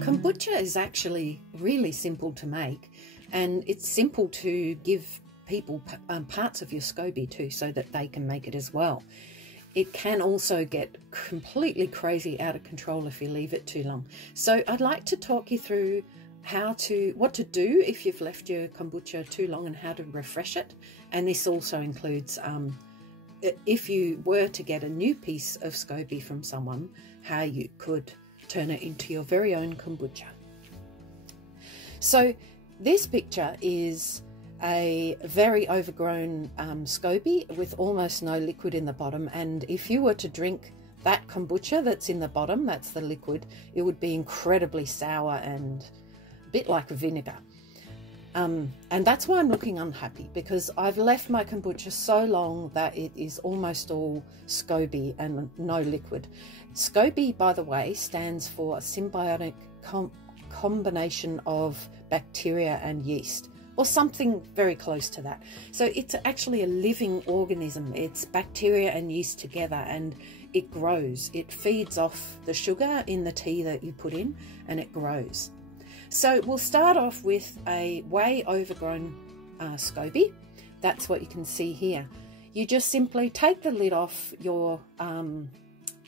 Kombucha is actually really simple to make, and it's simple to give people parts of your SCOBY too, so that they can make it as well. It can also get completely crazy out of control if you leave it too long. So I'd like to talk you through what to do if you've left your kombucha too long and how to refresh it. And this also includes if you were to get a new piece of SCOBY from someone, how you could turn it into your very own kombucha. So this picture is a very overgrown SCOBY with almost no liquid in the bottom, and if you were to drink that kombucha that's in the bottom, that's the liquid, it would be incredibly sour and a bit like vinegar. And that's why I'm looking unhappy, because I've left my kombucha so long that it is almost all SCOBY and no liquid. SCOBY, by the way, stands for a symbiotic combination of bacteria and yeast, or something very close to that. So it's actually a living organism. It's bacteria and yeast together, and it grows. It feeds off the sugar in the tea that you put in, and it grows. So we'll start off with a way overgrown SCOBY. That's what you can see here. You just simply take the lid off your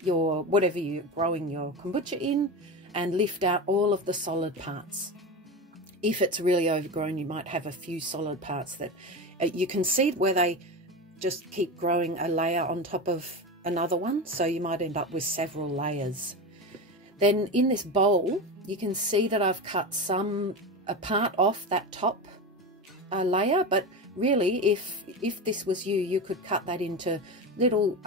whatever you're growing your kombucha in, and lift out all of the solid parts. If it's really overgrown, you might have a few solid parts that you can see where they just keep growing a layer on top of another one, so you might end up with several layers. Then in this bowl, you can see that I've cut a part off that top layer, but really if this was you, you could cut that into little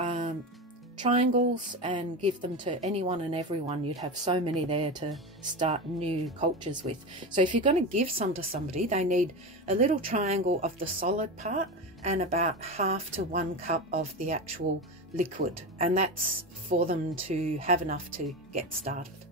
triangles and give them to anyone and everyone. You'd have so many there to start new cultures with. So if you're going to give some to somebody, they need a little triangle of the solid part and about 1/2 to 1 cup of the actual liquid, and that's for them to have enough to get started.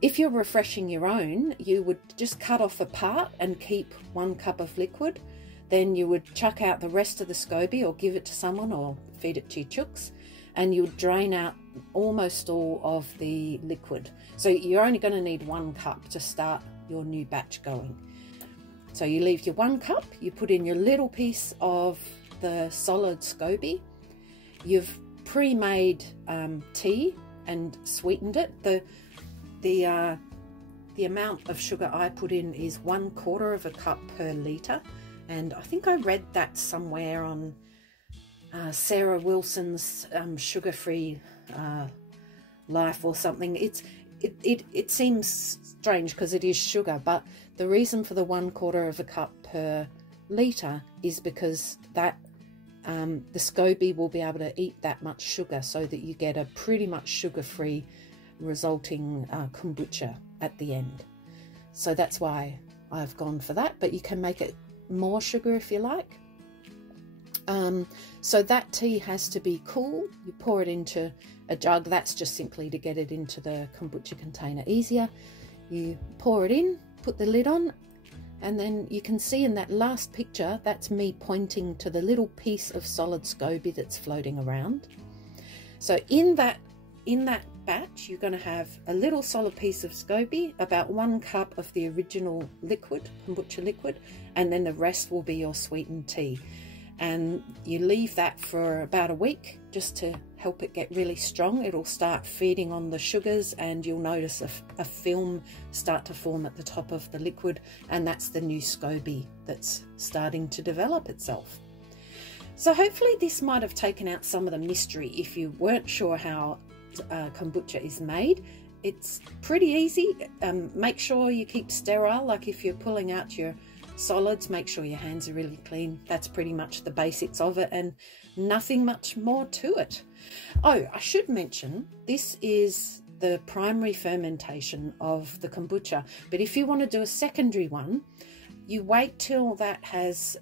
If you're refreshing your own, you would just cut off a part and keep 1 cup of liquid. Then you would chuck out the rest of the SCOBY, or give it to someone, or feed it to your chooks, and you would drain out almost all of the liquid. So you're only going to need 1 cup to start your new batch going. So you leave your 1 cup, you put in your little piece of the solid SCOBY. You've pre-made tea and sweetened it. The amount of sugar I put in is 1/4 of a cup per litre, and I think I read that somewhere on Sarah Wilson's sugar-free life or something. It seems strange because it is sugar, but the reason for the 1/4 of a cup per litre is because that the SCOBY will be able to eat that much sugar, so that you get a pretty much sugar-free resulting kombucha at the end. So that's why I've gone for that, but you can make it more sugar if you like. So that tea has to be cool. You pour it into a jug. That's just simply to get it into the kombucha container easier. You pour it in, put the lid on, and then you can see in that last picture, that's me pointing to the little piece of solid SCOBY that's floating around. So in that batch, you're going to have a little solid piece of SCOBY, about 1 cup of the original liquid, kombucha liquid, and then the rest will be your sweetened tea. And you leave that for about a week just to help it get really strong. It'll start feeding on the sugars, and you'll notice a film start to form at the top of the liquid, and that's the new SCOBY that's starting to develop itself. So hopefully this might have taken out some of the mystery if you weren't sure how kombucha is made. It's pretty easy. Make sure you keep sterile, like if you're pulling out your solids, make sure your hands are really clean. That's pretty much the basics of it, and nothing much more to it. Oh, I should mention, this is the primary fermentation of the kombucha, but if you want to do a secondary one, you wait till that has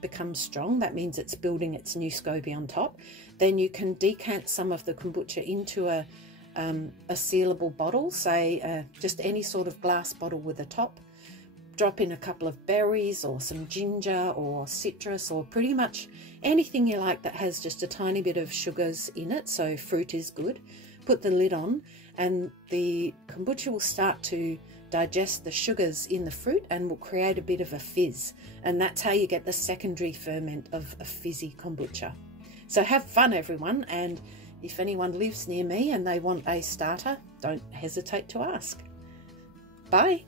become strong. That means it's building its new SCOBY on top. Then you can decant some of the kombucha into a sealable bottle, say just any sort of glass bottle with a top. drop in a couple of berries or some ginger or citrus or pretty much anything you like that has just a tiny bit of sugars in it, so fruit is good. Put the lid on and the kombucha will start to digest the sugars in the fruit and will create a bit of a fizz, and that's how you get the secondary ferment of a fizzy kombucha. So have fun everyone, and if anyone lives near me and they want a starter, don't hesitate to ask. Bye.